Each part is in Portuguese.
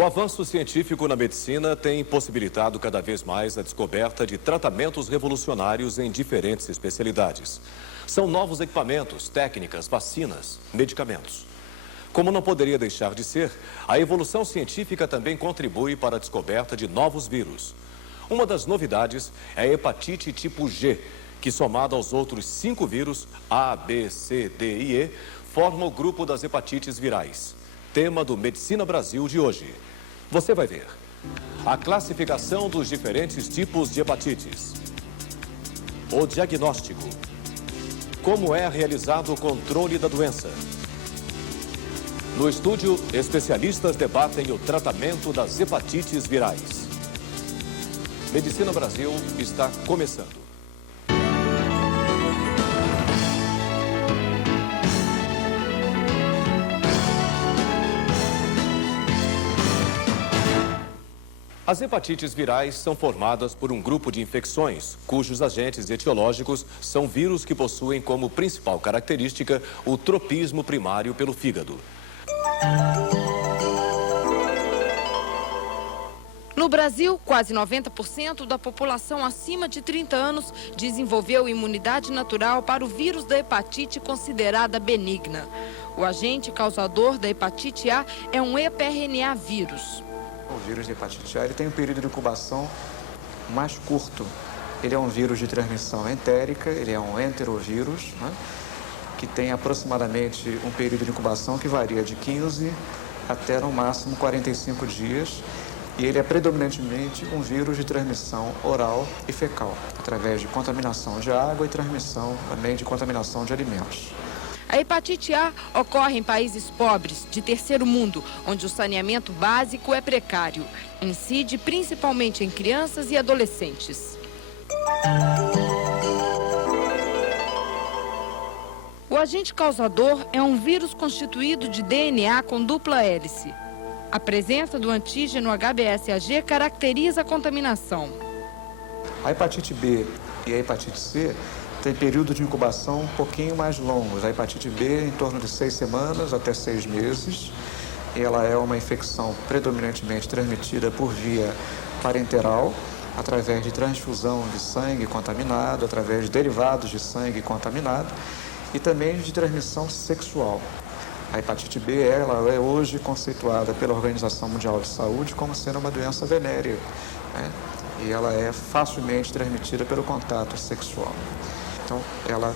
O avanço científico na medicina tem possibilitado cada vez mais a descoberta de tratamentos revolucionários em diferentes especialidades. São novos equipamentos, técnicas, vacinas, medicamentos. Como não poderia deixar de ser, a evolução científica também contribui para a descoberta de novos vírus. Uma das novidades é a hepatite tipo G, que somada aos outros 5 vírus, A, B, C, D e E, forma o grupo das hepatites virais. Tema do Medicina Brasil de hoje. Você vai ver a classificação dos diferentes tipos de hepatites, o diagnóstico, como é realizado o controle da doença. No estúdio, especialistas debatem o tratamento das hepatites virais. Medicina Brasil está começando. As hepatites virais são formadas por um grupo de infecções, cujos agentes etiológicos são vírus que possuem como principal característica o tropismo primário pelo fígado. No Brasil, quase 90% da população acima de 30 anos desenvolveu imunidade natural para o vírus da hepatite considerada benigna. O agente causador da hepatite A é um epRNA vírus. O vírus de hepatite A ele tem um período de incubação mais curto. Ele é um vírus de transmissão entérica, ele é um enterovírus, né, que tem aproximadamente um período de incubação que varia de 15 até no máximo 45 dias. E ele é predominantemente um vírus de transmissão oral e fecal, através de contaminação de água e transmissão também de contaminação de alimentos. A hepatite A ocorre em países pobres, de terceiro mundo, onde o saneamento básico é precário. Incide principalmente em crianças e adolescentes. O agente causador é um vírus constituído de DNA com dupla hélice. A presença do antígeno HBsAg caracteriza a contaminação. A hepatite B e a hepatite C tem período de incubação um pouquinho mais longos. A hepatite B em torno de 6 semanas até 6 meses. Ela é uma infecção predominantemente transmitida por via parenteral, através de transfusão de sangue contaminado, através de derivados de sangue contaminado e também de transmissão sexual. A hepatite B ela é hoje conceituada pela Organização Mundial de Saúde como sendo uma doença venérea, né? E ela é facilmente transmitida pelo contato sexual. Então, ela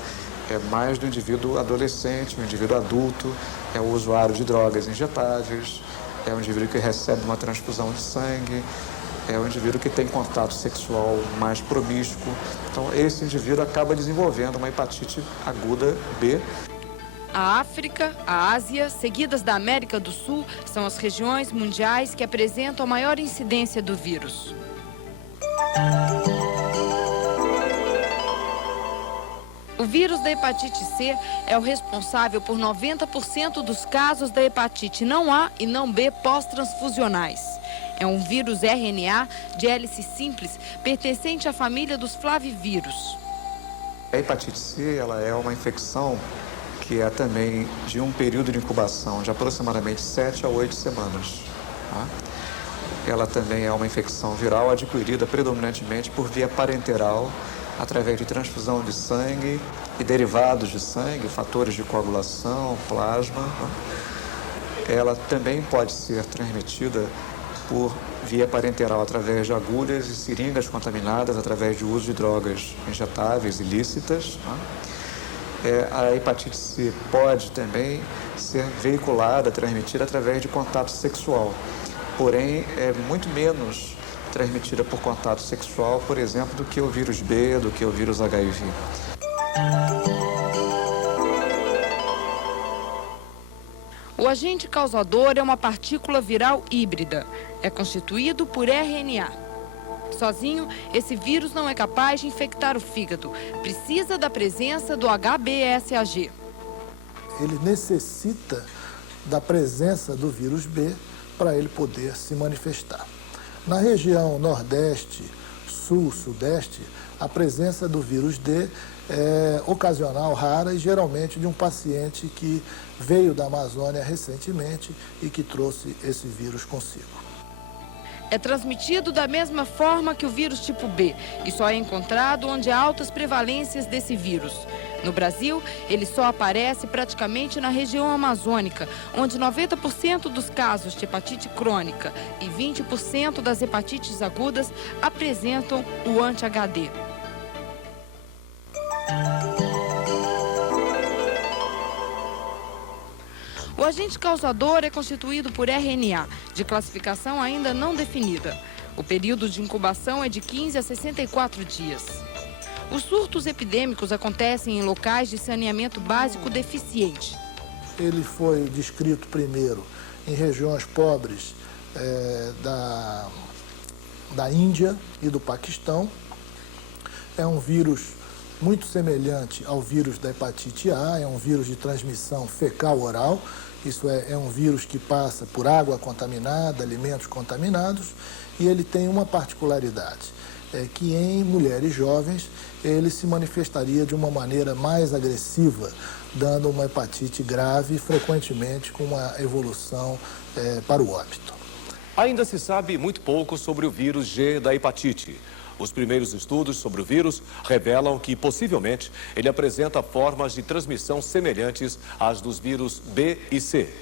é mais do indivíduo adolescente, o indivíduo adulto, é o usuário de drogas injetáveis, é o indivíduo que recebe uma transfusão de sangue, é o indivíduo que tem contato sexual mais promíscuo. Então, esse indivíduo acaba desenvolvendo uma hepatite aguda B. A África, a Ásia, seguidas da América do Sul, são as regiões mundiais que apresentam a maior incidência do vírus. O vírus da hepatite C é o responsável por 90% dos casos da hepatite não A e não B pós-transfusionais. É um vírus RNA de hélice simples, pertencente à família dos flavivírus. A hepatite C ela é uma infecção que é também de um período de incubação de aproximadamente 7 a 8 semanas. Tá? Ela também é uma infecção viral adquirida predominantemente por via parenteral, através de transfusão de sangue e derivados de sangue, fatores de coagulação, plasma. Né? Ela também pode ser transmitida por via parenteral através de agulhas e seringas contaminadas, através de uso de drogas injetáveis ilícitas. Né? A hepatite C pode também ser veiculada, transmitida através de contato sexual, porém é muito menos transmitida por contato sexual, por exemplo, do que o vírus B, do que o vírus HIV. O agente causador é uma partícula viral híbrida. É constituído por RNA. Sozinho, esse vírus não é capaz de infectar o fígado. Precisa da presença do HBsAg. Ele necessita da presença do vírus B para ele poder se manifestar. Na região Nordeste, Sul, Sudeste, a presença do vírus D é ocasional, rara e geralmente de um paciente que veio da Amazônia recentemente e que trouxe esse vírus consigo. É transmitido da mesma forma que o vírus tipo B e só é encontrado onde há altas prevalências desse vírus. No Brasil, ele só aparece praticamente na região amazônica, onde 90% dos casos de hepatite crônica e 20% das hepatites agudas apresentam o anti-HD. O agente causador é constituído por RNA, de classificação ainda não definida. O período de incubação é de 15 a 64 dias. Os surtos epidêmicos acontecem em locais de saneamento básico deficiente. Ele foi descrito primeiro em regiões pobres da Índia e do Paquistão. É um vírus muito semelhante ao vírus da hepatite A, é um vírus de transmissão fecal-oral, isso é um vírus que passa por água contaminada, alimentos contaminados, e ele tem uma particularidade, é que em mulheres jovens ele se manifestaria de uma maneira mais agressiva, dando uma hepatite grave, frequentemente com uma evolução para o óbito. Ainda se sabe muito pouco sobre o vírus G da hepatite. Os primeiros estudos sobre o vírus revelam que, possivelmente, ele apresenta formas de transmissão semelhantes às dos vírus B e C.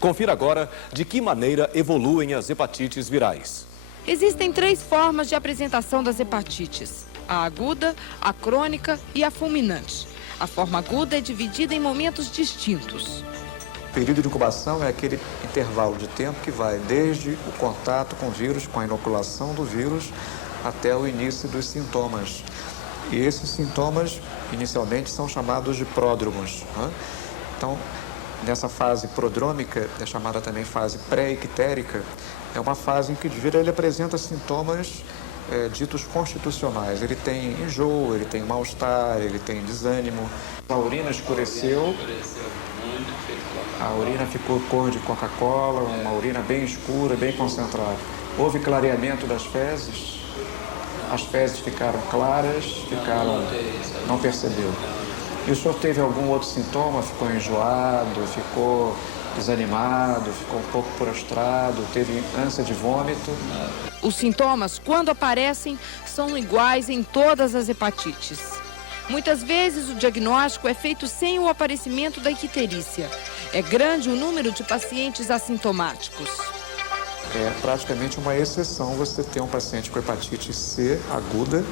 Confira agora de que maneira evoluem as hepatites virais. Existem 3 formas de apresentação das hepatites: a aguda, a crônica e a fulminante. A forma aguda é dividida em momentos distintos. O período de incubação é aquele intervalo de tempo que vai desde o contato com o vírus, com a inoculação do vírus, até o início dos sintomas. E esses sintomas, inicialmente, são chamados de pródromos, né? Então, nessa fase prodrômica, é chamada também fase pré-ictérica, é uma fase em que ele apresenta sintomas ditos constitucionais. Ele tem enjoo, ele tem mal-estar, ele tem desânimo. A urina escureceu, a urina ficou cor de Coca-Cola, uma urina bem escura, bem concentrada. Houve clareamento das fezes, as fezes ficaram claras, não percebeu. E o senhor teve algum outro sintoma? Ficou enjoado, ficou desanimado, ficou um pouco prostrado, teve ânsia de vômito? Os sintomas, quando aparecem, são iguais em todas as hepatites. Muitas vezes o diagnóstico é feito sem o aparecimento da icterícia. É grande o número de pacientes assintomáticos. É praticamente uma exceção você ter um paciente com hepatite C aguda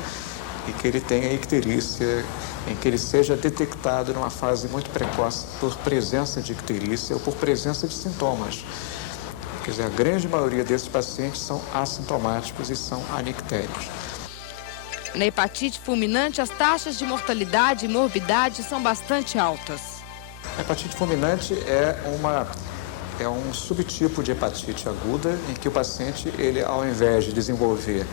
e que ele tenha icterícia, em que ele seja detectado numa fase muito precoce por presença de icterícia ou por presença de sintomas. Quer dizer, a grande maioria desses pacientes são assintomáticos e são anictéricos. Na hepatite fulminante, as taxas de mortalidade e morbidade são bastante altas. A hepatite fulminante é um subtipo de hepatite aguda em que o paciente, ele, ao invés de desenvolver,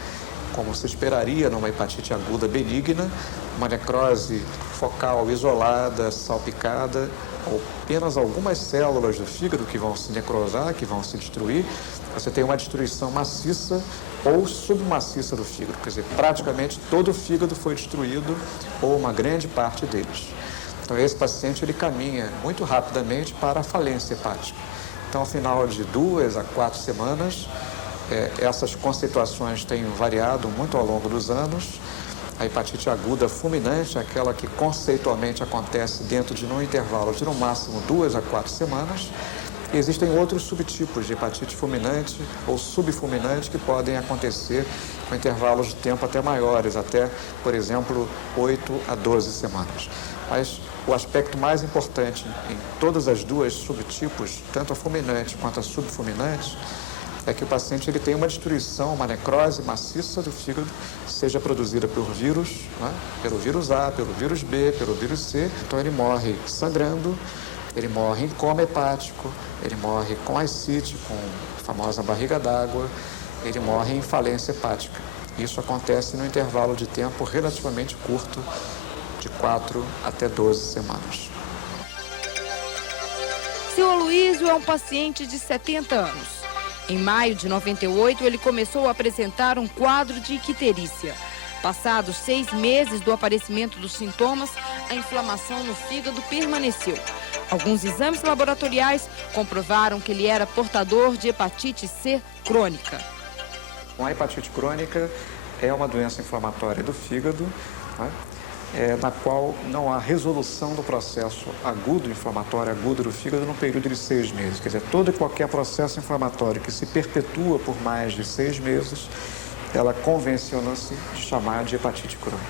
como se esperaria numa hepatite aguda benigna, uma necrose focal isolada, salpicada, ou apenas algumas células do fígado que vão se necrosar, que vão se destruir, você tem uma destruição maciça ou submaciça do fígado. Quer dizer, praticamente todo o fígado foi destruído, ou uma grande parte deles. Então, esse paciente, ele caminha muito rapidamente para a falência hepática. Então, ao final de 2 a 4 semanas, essas conceituações têm variado muito ao longo dos anos. A hepatite aguda fulminante é aquela que conceitualmente acontece dentro de um intervalo de no máximo 2 a 4 semanas. E existem outros subtipos de hepatite fulminante ou subfulminante que podem acontecer com intervalos de tempo até maiores, até, por exemplo, 8 a 12 semanas. Mas o aspecto mais importante em todas as duas subtipos, tanto a fulminante quanto a subfulminante, é que o paciente ele tem uma destruição, uma necrose maciça do fígado, seja produzida por vírus, né? Pelo vírus A, pelo vírus B, pelo vírus C. Então ele morre sangrando, ele morre em coma hepático, ele morre com ascite, com a famosa barriga d'água, ele morre em falência hepática. Isso acontece no intervalo de tempo relativamente curto, de 4 até 12 semanas. Seu Aloísio é um paciente de 70 anos. Em maio de 98, ele começou a apresentar um quadro de icterícia. Passados 6 meses do aparecimento dos sintomas, a inflamação no fígado permaneceu. Alguns exames laboratoriais comprovaram que ele era portador de hepatite C crônica. A hepatite crônica é uma doença inflamatória do fígado, né? Na qual não há resolução do processo agudo, inflamatório agudo do fígado no período de 6 meses. Quer dizer, todo e qualquer processo inflamatório que se perpetua por mais de 6 meses, ela convenciona-se de chamar de hepatite crônica.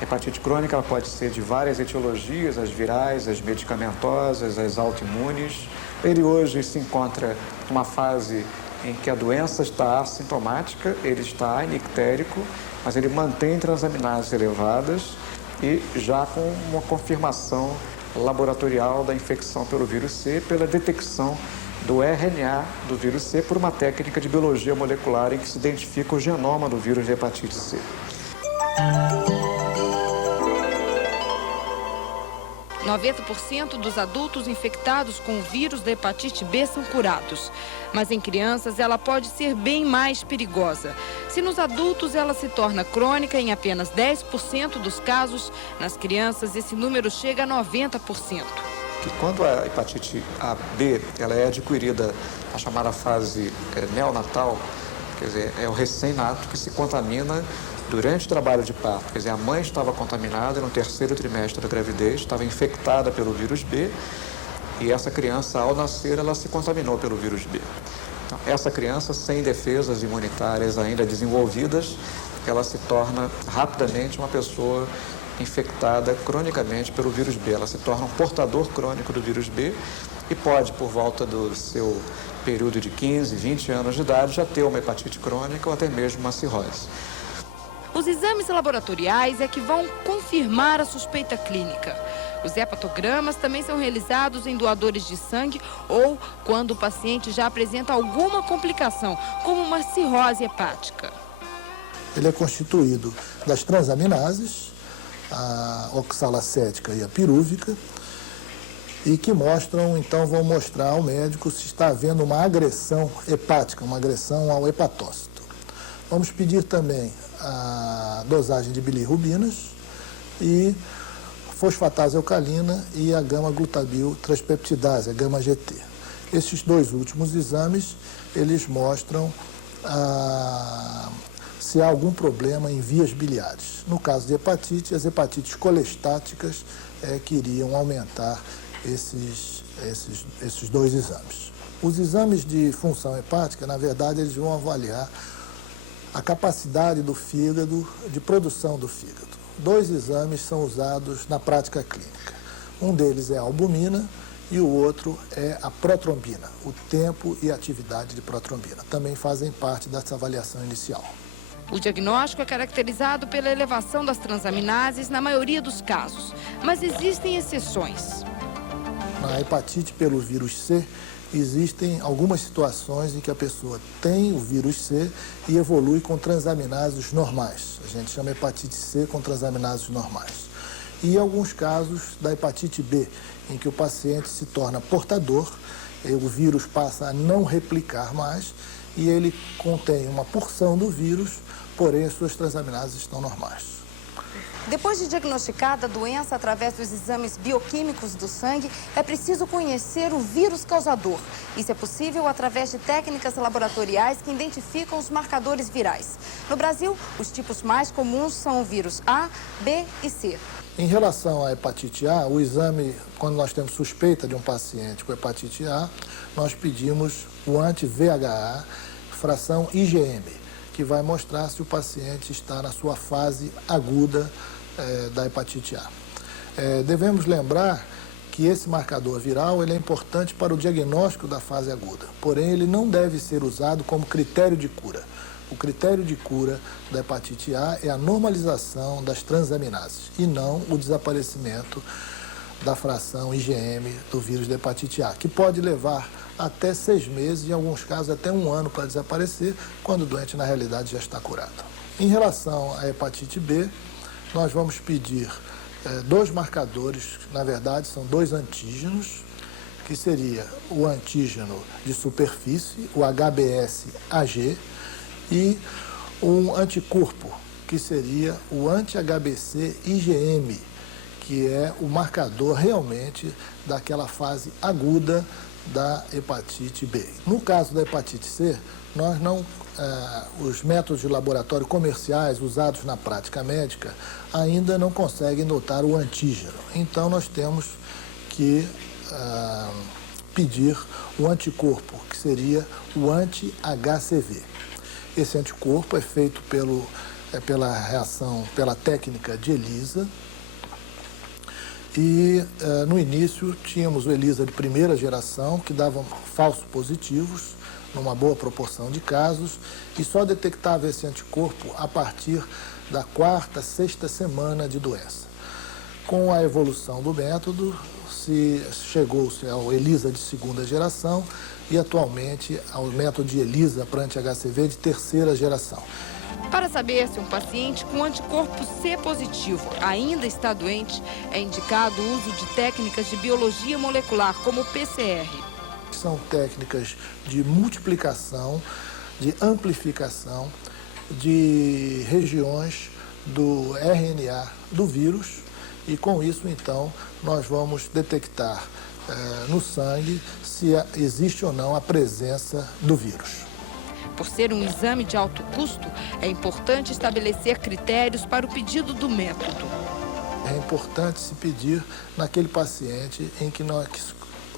A hepatite crônica ela pode ser de várias etiologias, as virais, as medicamentosas, as autoimunes. Ele hoje se encontra numa fase em que a doença está assintomática, ele está anictérico, mas ele mantém transaminases elevadas e já com uma confirmação laboratorial da infecção pelo vírus C, pela detecção do RNA do vírus C por uma técnica de biologia molecular em que se identifica o genoma do vírus de hepatite C. 90% dos adultos infectados com o vírus da hepatite B são curados. Mas em crianças ela pode ser bem mais perigosa. Se nos adultos ela se torna crônica em apenas 10% dos casos, nas crianças esse número chega a 90%. Que quando a hepatite AB ela é adquirida na chamada fase neonatal, quer dizer, é o recém-nato que se contamina durante o trabalho de parto. Quer dizer, a mãe estava contaminada no 3º trimestre da gravidez, estava infectada pelo vírus B e essa criança, ao nascer, ela se contaminou pelo vírus B. Então, essa criança, sem defesas imunitárias ainda desenvolvidas, ela se torna rapidamente uma pessoa infectada cronicamente pelo vírus B. Ela se torna um portador crônico do vírus B e pode, por volta do seu período de 15, 20 anos de idade, já ter uma hepatite crônica ou até mesmo uma cirrose. Os exames laboratoriais é que vão confirmar a suspeita clínica. Os hepatogramas também são realizados em doadores de sangue ou quando o paciente já apresenta alguma complicação, como uma cirrose hepática. Ele é constituído das transaminases, a oxalacética e a pirúvica, e que vão mostrar ao médico se está havendo uma agressão hepática, uma agressão ao hepatócito. Vamos pedir também a dosagem de bilirrubinas e fosfatase alcalina e a gama-glutabil transpeptidase, a gama-GT. Esses dois últimos exames, eles mostram se há algum problema em vias biliares. No caso de hepatite, as hepatites colestáticas que iriam aumentar esses dois exames. Os exames de função hepática, na verdade, eles vão avaliar a capacidade do fígado, de produção do fígado. 2 exames são usados na prática clínica. Um deles é a albumina e o outro é a protrombina, o tempo e a atividade de protrombina. Também fazem parte dessa avaliação inicial. O diagnóstico é caracterizado pela elevação das transaminases na maioria dos casos, mas existem exceções. Na hepatite pelo vírus C, existem algumas situações em que a pessoa tem o vírus C e evolui com transaminases normais. A gente chama hepatite C com transaminases normais. E alguns casos da hepatite B, em que o paciente se torna portador, o vírus passa a não replicar mais e ele contém uma porção do vírus, porém as suas transaminases estão normais. Depois de diagnosticada a doença através dos exames bioquímicos do sangue, é preciso conhecer o vírus causador. Isso é possível através de técnicas laboratoriais que identificam os marcadores virais. No Brasil, os tipos mais comuns são o vírus A, B e C. Em relação à hepatite A, o exame, quando nós temos suspeita de um paciente com hepatite A, nós pedimos o anti-VHA, fração IgM, que vai mostrar se o paciente está na sua fase aguda da hepatite A. Devemos lembrar que esse marcador viral ele é importante para o diagnóstico da fase aguda, porém ele não deve ser usado como critério de cura. O critério de cura da hepatite A é a normalização das transaminases e não o desaparecimento da fração IgM do vírus da hepatite A, que pode levar até 6 meses, em alguns casos até 1 ano para desaparecer, quando o doente na realidade já está curado. Em relação à hepatite B, nós vamos pedir 2 marcadores, na verdade são 2 antígenos, que seria o antígeno de superfície, o HBsAg, e um anticorpo, que seria o anti-HBc IgM, que é o marcador realmente daquela fase aguda da hepatite B. No caso da hepatite C, nós não, os métodos de laboratório comerciais usados na prática médica ainda não conseguem notar o antígeno. Então, nós temos que pedir o anticorpo, que seria o anti-HCV. Esse anticorpo é feito pela reação, pela técnica de ELISA. E no início tínhamos o ELISA de primeira geração, que dava falsos positivos, numa boa proporção de casos, e só detectava esse anticorpo a partir da 4ª, 6ª semana de doença. Com a evolução do método, chegou-se ao ELISA de segunda geração e atualmente ao método de ELISA para anti-HCV de terceira geração. Para saber se um paciente com anticorpo C positivo ainda está doente, é indicado o uso de técnicas de biologia molecular, como o PCR. São técnicas de multiplicação, de amplificação de regiões do RNA do vírus e com isso, então, nós vamos detectar no sangue se existe ou não a presença do vírus. Por ser um exame de alto custo, é importante estabelecer critérios para o pedido do método. É importante se pedir naquele paciente em que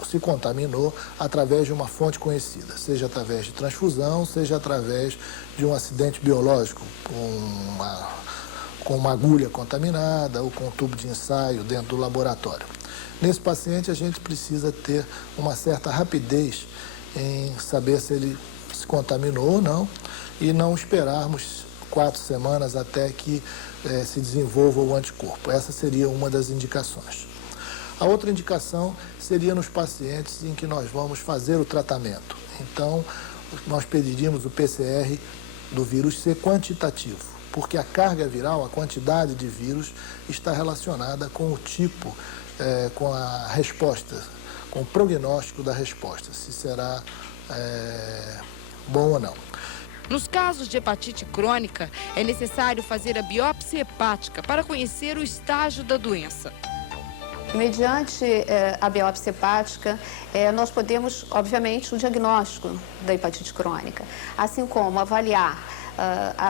se contaminou através de uma fonte conhecida, seja através de transfusão, seja através de um acidente biológico, com uma agulha contaminada ou com um tubo de ensaio dentro do laboratório. Nesse paciente, a gente precisa ter uma certa rapidez em saber se ele se contaminou ou não e não esperarmos 4 semanas até que se desenvolva o anticorpo. Essa seria uma das indicações. A outra indicação seria nos pacientes em que nós vamos fazer o tratamento. Então, nós pediríamos o PCR do vírus C quantitativo, porque a carga viral, a quantidade de vírus, está relacionada com o tipo, com a resposta, com o prognóstico da resposta, se será bom ou não. Nos casos de hepatite crônica, é necessário fazer a biópsia hepática para conhecer o estágio da doença. Mediante a biópsia hepática, nós podemos, obviamente, o diagnóstico da hepatite crônica, assim como avaliar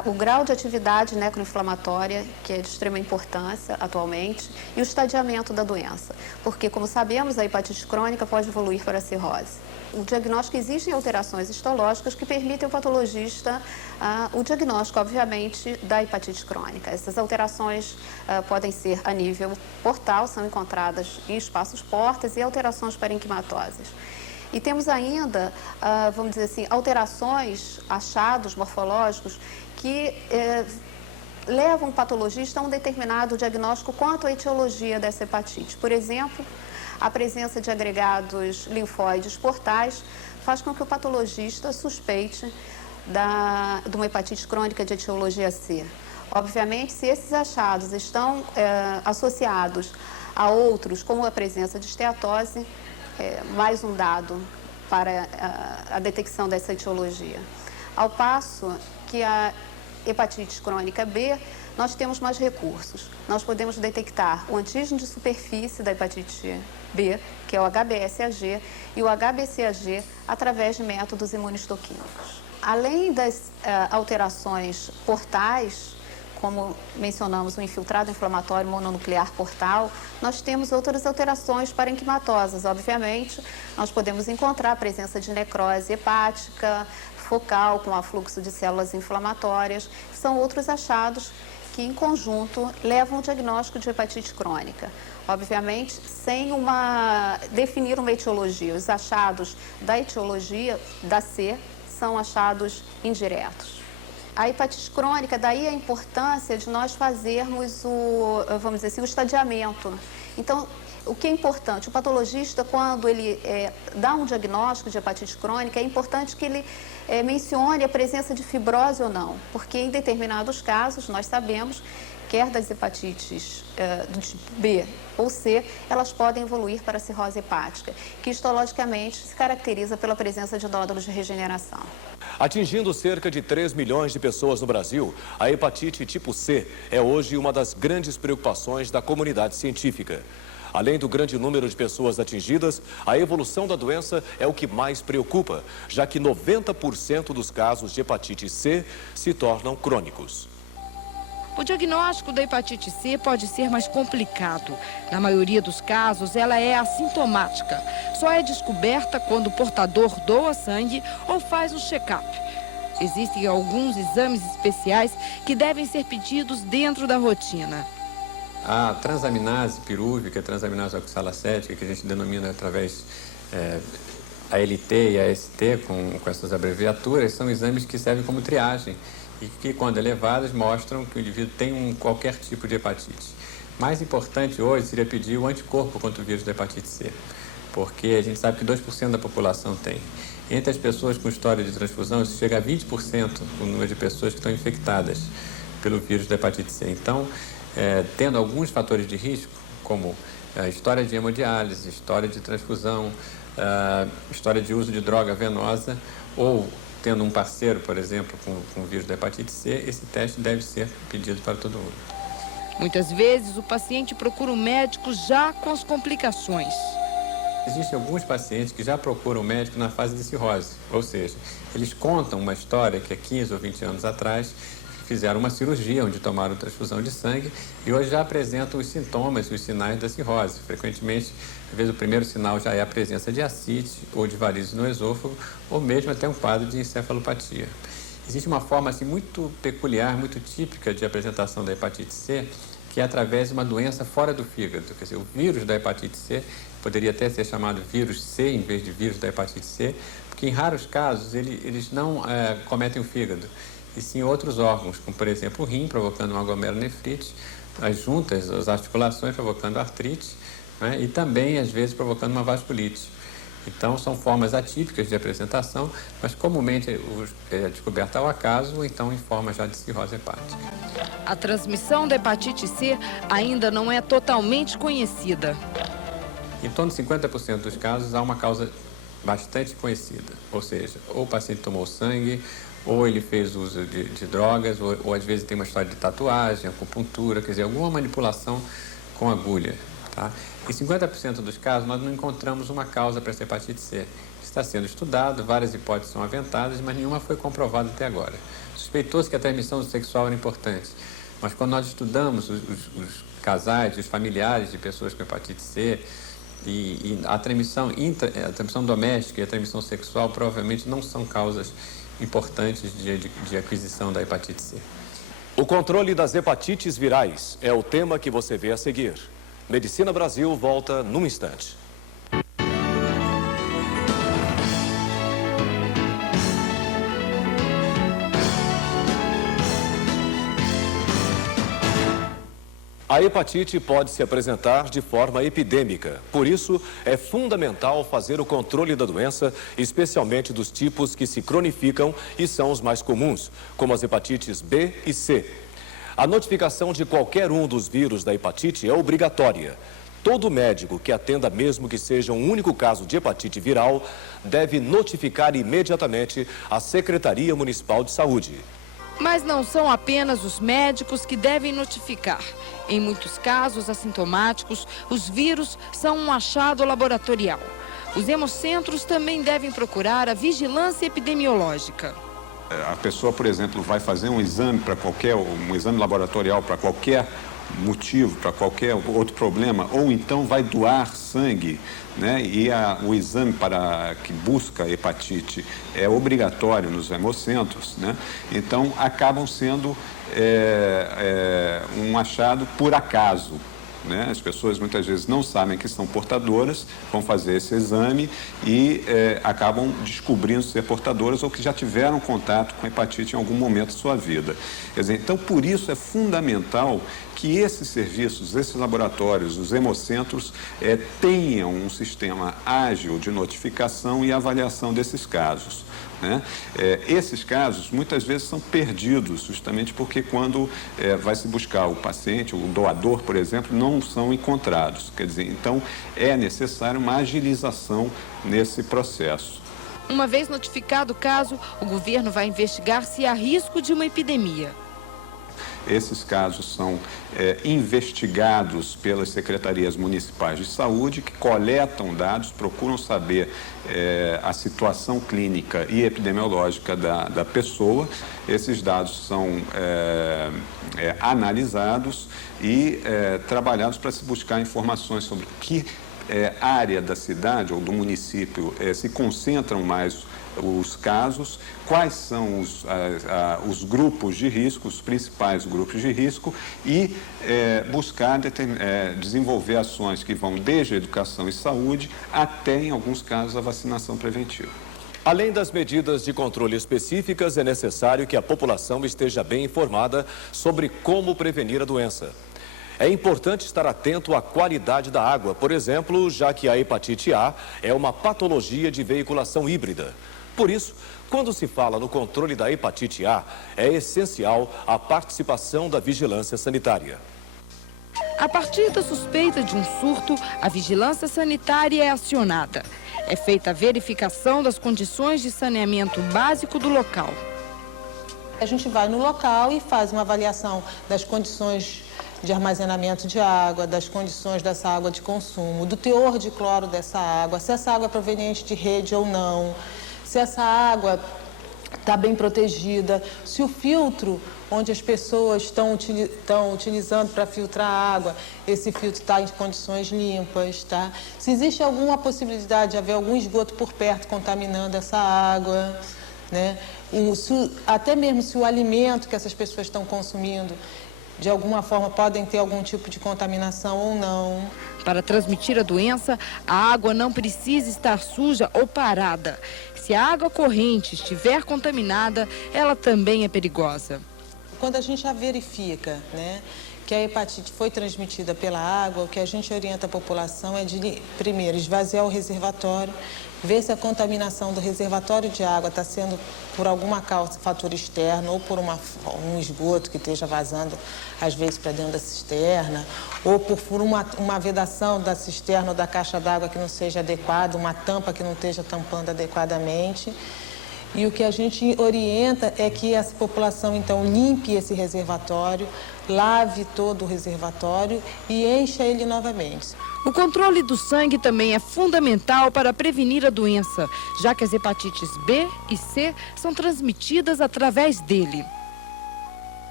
o grau de atividade necroinflamatória, que é de extrema importância atualmente, e o estadiamento da doença, porque, como sabemos, a hepatite crônica pode evoluir para a cirrose. O diagnóstico, existem alterações histológicas que permitem ao patologista o diagnóstico, obviamente, da hepatite crônica. Essas alterações podem ser a nível portal, são encontradas em espaços portas e alterações parenquimatosas. E temos ainda, vamos dizer assim, alterações, achados morfológicos que levam o patologista a um determinado diagnóstico quanto à etiologia dessa hepatite. Por exemplo, a presença de agregados linfóides portais faz com que o patologista suspeite de uma hepatite crônica de etiologia C. Obviamente, se esses achados estão associados a outros, como a presença de esteatose, mais um dado para a detecção dessa etiologia. Ao passo que a hepatite crônica B, nós temos mais recursos. Nós podemos detectar o antígeno de superfície da hepatite B, que é o HBsAg, e o HBcAg através de métodos imunistoquímicos. Além das alterações portais, como mencionamos, o infiltrado inflamatório mononuclear portal, nós temos outras alterações parenquimatosas. Obviamente, nós podemos encontrar a presença de necrose hepática, focal, com afluxo de células inflamatórias, que são outros achados que, em conjunto, levam ao diagnóstico de hepatite crônica. Obviamente, sem definir uma etiologia. Os achados da etiologia da C são achados indiretos. A hepatite crônica, daí a importância de nós fazermos vamos dizer assim, o estadiamento. Então, o que é importante? O patologista, quando ele dá um diagnóstico de hepatite crônica, é importante que ele mencione a presença de fibrose ou não, porque em determinados casos, nós sabemos, quer das hepatites do tipo B ou C, elas podem evoluir para a cirrose hepática, que histologicamente se caracteriza pela presença de nódulos de regeneração. Atingindo cerca de 3 milhões de pessoas no Brasil, a hepatite tipo C é hoje uma das grandes preocupações da comunidade científica. Além do grande número de pessoas atingidas, a evolução da doença é o que mais preocupa, já que 90% dos casos de hepatite C se tornam crônicos. O diagnóstico da hepatite C pode ser mais complicado. Na maioria dos casos, ela é assintomática. Só é descoberta quando o portador doa sangue ou faz um check-up. Existem alguns exames especiais que devem ser pedidos dentro da rotina. A transaminase pirúvica, a transaminase oxalacética, que a gente denomina através ALT e AST, com essas abreviaturas, são exames que servem como triagem e que, quando elevadas, mostram que o indivíduo tem qualquer tipo de hepatite. Mais importante hoje seria pedir o anticorpo contra o vírus da hepatite C, porque a gente sabe que 2% da população tem. Entre as pessoas com história de transfusão, isso chega a 20% o número de pessoas que estão infectadas pelo vírus da hepatite C. Então, tendo alguns fatores de risco, como a história de hemodiálise, história de transfusão, história de uso de droga venosa, ou tendo um parceiro, por exemplo, com o vírus da hepatite C, esse teste deve ser pedido para todo mundo. Muitas vezes, o paciente procura um médico já com as complicações. Existem alguns pacientes que já procuram o médico na fase de cirrose, ou seja, eles contam uma história que há 15 ou 20 anos atrás fizeram uma cirurgia onde tomaram transfusão de sangue e hoje já apresentam os sintomas e os sinais da cirrose. Frequentemente, às vezes o primeiro sinal já é a presença de ascite ou de varizes no esôfago ou mesmo até um quadro de encefalopatia. Existe uma forma assim, muito peculiar, muito típica de apresentação da hepatite C, que é através de uma doença fora do fígado. Quer dizer, o vírus da hepatite C poderia até ser chamado vírus C em vez de vírus da hepatite C, porque em raros casos eles não cometem o fígado, e sim outros órgãos, como por exemplo o rim, provocando uma glomerulonefrite, as juntas, as articulações provocando artrite, né, e também às vezes provocando uma vasculite. Então são formas atípicas de apresentação, mas comumente é descoberta ao acaso ou então em forma já de cirrose hepática. A transmissão da hepatite C ainda não é totalmente conhecida. Em torno de 50% dos casos há uma causa bastante conhecida, ou seja, ou o paciente tomou sangue, ou ele fez uso de drogas, ou às vezes tem uma história de tatuagem, acupuntura, quer dizer, alguma manipulação com agulha. Tá? Em 50% dos casos, nós não encontramos uma causa para essa hepatite C. Está sendo estudado, várias hipóteses são aventadas, mas nenhuma foi comprovada até agora. Suspeitou-se que a transmissão sexual era importante, mas quando nós estudamos os casais, os familiares de pessoas com hepatite C, e a transmissão doméstica e a transmissão sexual provavelmente não são causas importantes de aquisição da hepatite C. O controle das hepatites virais é o tema que você vê a seguir. Medicina Brasil volta num instante. A hepatite pode se apresentar de forma epidêmica. Por isso, é fundamental fazer o controle da doença, especialmente dos tipos que se cronificam e são os mais comuns, como as hepatites B e C. A notificação de qualquer um dos vírus da hepatite é obrigatória. Todo médico que atenda, mesmo que seja um único caso de hepatite viral, deve notificar imediatamente a Secretaria Municipal de Saúde. Mas não são apenas os médicos que devem notificar. Em muitos casos assintomáticos, os vírus são um achado laboratorial. Os hemocentros também devem procurar a vigilância epidemiológica. A pessoa, por exemplo, vai fazer um exame um exame laboratorial para qualquer motivo, para qualquer outro problema, ou então vai doar sangue, né? E o exame que busca hepatite é obrigatório nos hemocentros, né? Então acabam sendo um achado por acaso. Né? As pessoas muitas vezes não sabem que são portadoras, vão fazer esse exame e acabam descobrindo ser portadoras ou que já tiveram contato com hepatite em algum momento de sua vida. Quer dizer, então, por isso é fundamental que esses serviços, esses laboratórios, os hemocentros, tenham um sistema ágil de notificação e avaliação desses casos. Né? Esses casos muitas vezes são perdidos justamente porque quando vai se buscar o paciente, o doador, por exemplo, não são encontrados. Quer dizer, então é necessário uma agilização nesse processo. Uma vez notificado o caso, o governo vai investigar se há risco de uma epidemia. Esses casos são investigados pelas secretarias municipais de saúde, que coletam dados, procuram saber a situação clínica e epidemiológica da pessoa. Esses dados são analisados e trabalhados para se buscar informações sobre que área da cidade ou do município se concentram mais os casos, quais são os grupos de risco, os principais grupos de risco e buscar desenvolver ações que vão desde a educação e saúde até, em alguns casos, a vacinação preventiva. Além das medidas de controle específicas, é necessário que a população esteja bem informada sobre como prevenir a doença. É importante estar atento à qualidade da água, por exemplo, já que a hepatite A é uma patologia de veiculação híbrida. Por isso, quando se fala no controle da hepatite A, é essencial a participação da vigilância sanitária. A partir da suspeita de um surto, a vigilância sanitária é acionada. É feita a verificação das condições de saneamento básico do local. A gente vai no local e faz uma avaliação das condições de armazenamento de água, das condições dessa água de consumo, do teor de cloro dessa água, se essa água é proveniente de rede ou não, se essa água está bem protegida, se o filtro onde as pessoas estão utilizando para filtrar a água, esse filtro está em condições limpas, tá? Se existe alguma possibilidade de haver algum esgoto por perto contaminando essa água, né? Até mesmo se o alimento que essas pessoas estão consumindo, de alguma forma, podem ter algum tipo de contaminação ou não. Para transmitir a doença, a água não precisa estar suja ou parada. Se a água corrente estiver contaminada, ela também é perigosa. Quando a gente já verifica, né, que a hepatite foi transmitida pela água, o que a gente orienta a população é de, primeiro, esvaziar o reservatório, ver se a contaminação do reservatório de água está sendo por alguma causa, fator externo, ou por um esgoto que esteja vazando, às vezes, para dentro da cisterna, ou por uma vedação da cisterna ou da caixa d'água que não seja adequada, uma tampa que não esteja tampando adequadamente. E o que a gente orienta é que a população, então, limpe esse reservatório, lave todo o reservatório e encha ele novamente. O controle do sangue também é fundamental para prevenir a doença, já que as hepatites B e C são transmitidas através dele.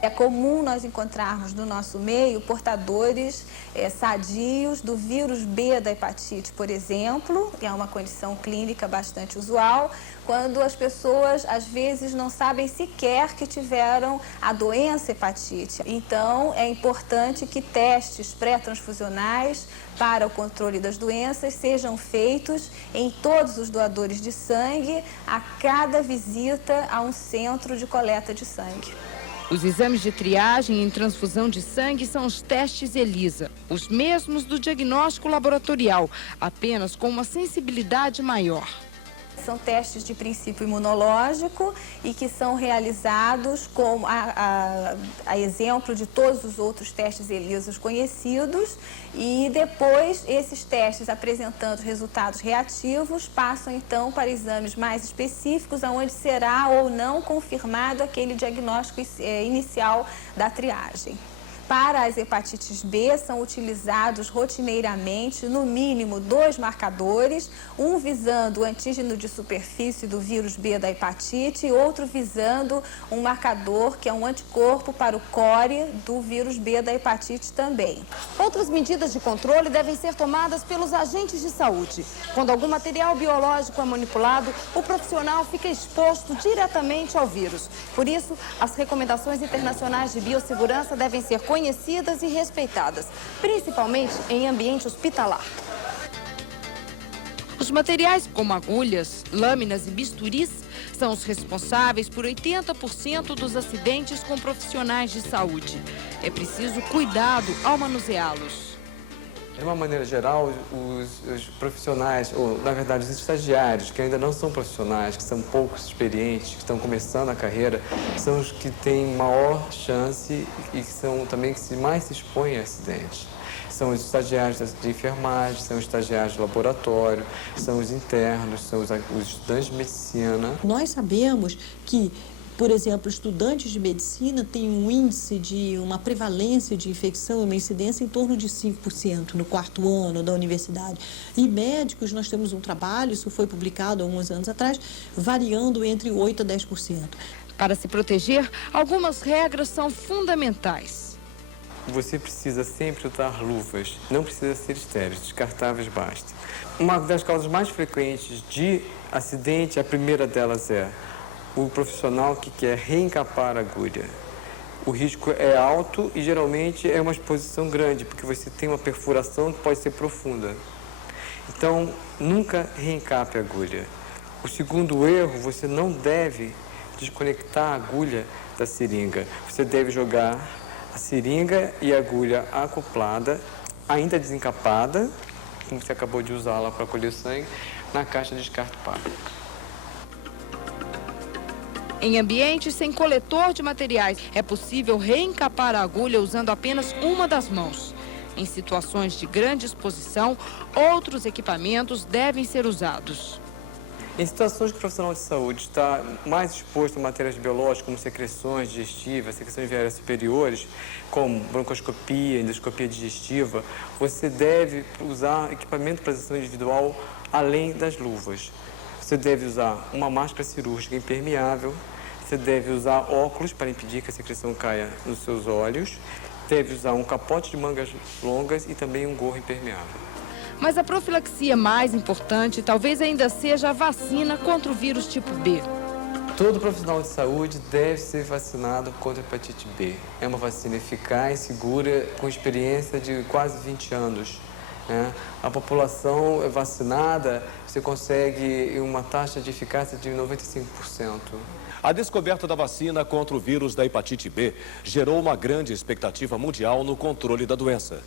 É comum nós encontrarmos no nosso meio portadores sadios do vírus B da hepatite, por exemplo, que é uma condição clínica bastante usual, quando as pessoas às vezes não sabem sequer que tiveram a doença hepatite. Então, é importante que testes pré-transfusionais para o controle das doenças sejam feitos em todos os doadores de sangue a cada visita a um centro de coleta de sangue. Os exames de triagem em transfusão de sangue são os testes ELISA, os mesmos do diagnóstico laboratorial, apenas com uma sensibilidade maior. São testes de princípio imunológico e que são realizados com a exemplo de todos os outros testes ELISA conhecidos, e depois esses testes, apresentando resultados reativos, passam então para exames mais específicos, onde será ou não confirmado aquele diagnóstico inicial da triagem. Para as hepatites B, são utilizados rotineiramente, no mínimo, 2 marcadores, um visando o antígeno de superfície do vírus B da hepatite e outro visando um marcador, que é um anticorpo para o core do vírus B da hepatite também. Outras medidas de controle devem ser tomadas pelos agentes de saúde. Quando algum material biológico é manipulado, o profissional fica exposto diretamente ao vírus. Por isso, as recomendações internacionais de biossegurança devem ser conhecidas e respeitadas, principalmente em ambiente hospitalar. Os materiais como agulhas, lâminas e bisturis são os responsáveis por 80% dos acidentes com profissionais de saúde. É preciso cuidado ao manuseá-los. De uma maneira geral, os profissionais, ou na verdade os estagiários, que ainda não são profissionais, que são poucos experientes, que estão começando a carreira, são os que têm maior chance e que são também que mais se expõem a acidentes. São os estagiários de enfermagem, são os estagiários de laboratório, são os internos, são os estudantes de medicina. Nós sabemos que Por exemplo, estudantes de medicina têm um índice de uma prevalência de infecção e uma incidência em torno de 5% no 4º ano da universidade. E médicos, nós temos um trabalho, isso foi publicado há alguns anos atrás, variando entre 8% a 10%. Para se proteger, algumas regras são fundamentais. Você precisa sempre usar luvas, não precisa ser estéril, descartáveis basta. Uma das causas mais frequentes de acidente, a primeira delas é o profissional que quer reencapar a agulha. O risco é alto e geralmente é uma exposição grande, porque você tem uma perfuração que pode ser profunda. Então, nunca reencape a agulha. O segundo erro, você não deve desconectar a agulha da seringa. Você deve jogar a seringa e a agulha acoplada, ainda desencapada, como você acabou de usá-la para colher sangue, na caixa de descarte pago. Em ambientes sem coletor de materiais, é possível reencapar a agulha usando apenas uma das mãos. Em situações de grande exposição, outros equipamentos devem ser usados. Em situações que o profissional de saúde está mais exposto a matérias biológicas, como secreções digestivas, secreções viárias superiores, como broncoscopia, endoscopia digestiva, você deve usar equipamento de proteção individual além das luvas. Você deve usar uma máscara cirúrgica impermeável, você deve usar óculos para impedir que a secreção caia nos seus olhos, deve usar um capote de mangas longas e também um gorro impermeável. Mas a profilaxia mais importante talvez ainda seja a vacina contra o vírus tipo B. Todo profissional de saúde deve ser vacinado contra a hepatite B. É uma vacina eficaz, segura, com experiência de quase 20 anos. A população vacinada, você consegue uma taxa de eficácia de 95%. A descoberta da vacina contra o vírus da hepatite B gerou uma grande expectativa mundial no controle da doença.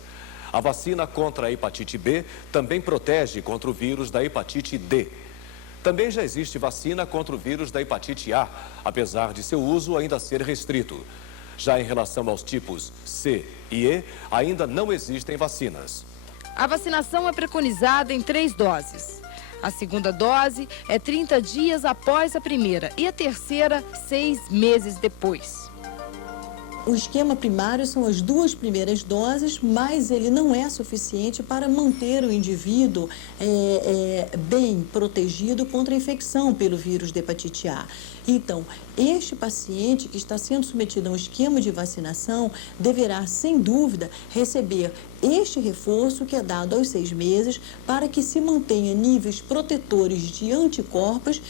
A vacina contra a hepatite B também protege contra o vírus da hepatite D. Também já existe vacina contra o vírus da hepatite A, apesar de seu uso ainda ser restrito. Já em relação aos tipos C e E, ainda não existem vacinas. A vacinação é preconizada em 3 doses. A segunda dose é 30 dias após a primeira e a terceira, 6 meses depois. O esquema primário são as 2 primeiras doses, mas ele não é suficiente para manter o indivíduo bem protegido contra a infecção pelo vírus da hepatite A. Então, este paciente que está sendo submetido a um esquema de vacinação deverá, sem dúvida, receber este reforço que é dado aos 6 meses para que se mantenha níveis protetores de anticorpos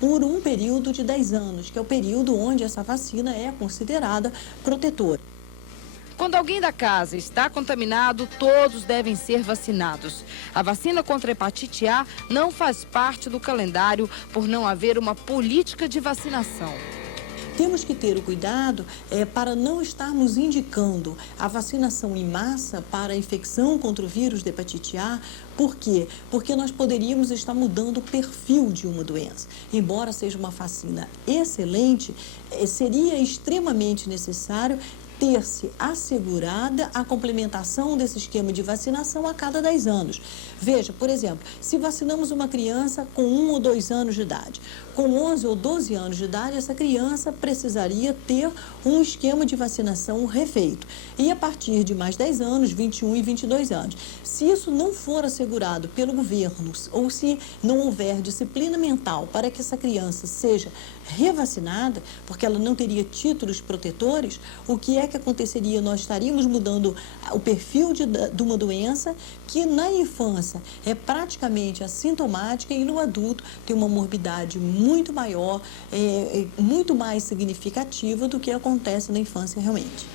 por um período de 10 anos, que é o período onde essa vacina é considerada protetora. Quando alguém da casa está contaminado, todos devem ser vacinados. A vacina contra a hepatite A não faz parte do calendário por não haver uma política de vacinação. Temos que ter o cuidado para não estarmos indicando a vacinação em massa para a infecção contra o vírus da hepatite A. Por quê? Porque nós poderíamos estar mudando o perfil de uma doença. Embora seja uma vacina excelente, seria extremamente necessário ter-se assegurada a complementação desse esquema de vacinação a cada 10 anos. Veja, por exemplo, se vacinamos uma criança com 1 ou 2 anos de idade, com 11 ou 12 anos de idade, essa criança precisaria ter um esquema de vacinação refeito. E a partir de mais 10 anos, 21 e 22 anos. Se isso não for assegurado pelo governo, ou se não houver disciplina mental para que essa criança seja revacinada, porque ela não teria títulos protetores, o que é que aconteceria? Nós estaríamos mudando o perfil de uma doença que na infância é praticamente assintomática e no adulto tem uma morbidade muito maior, muito mais significativa do que acontece na infância realmente.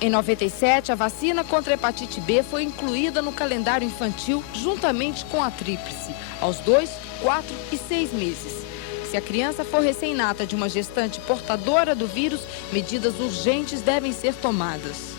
Em 97, a vacina contra a hepatite B foi incluída no calendário infantil juntamente com a tríplice, aos 2, 4 e 6 meses. Se a criança for recém-nata de uma gestante portadora do vírus, medidas urgentes devem ser tomadas.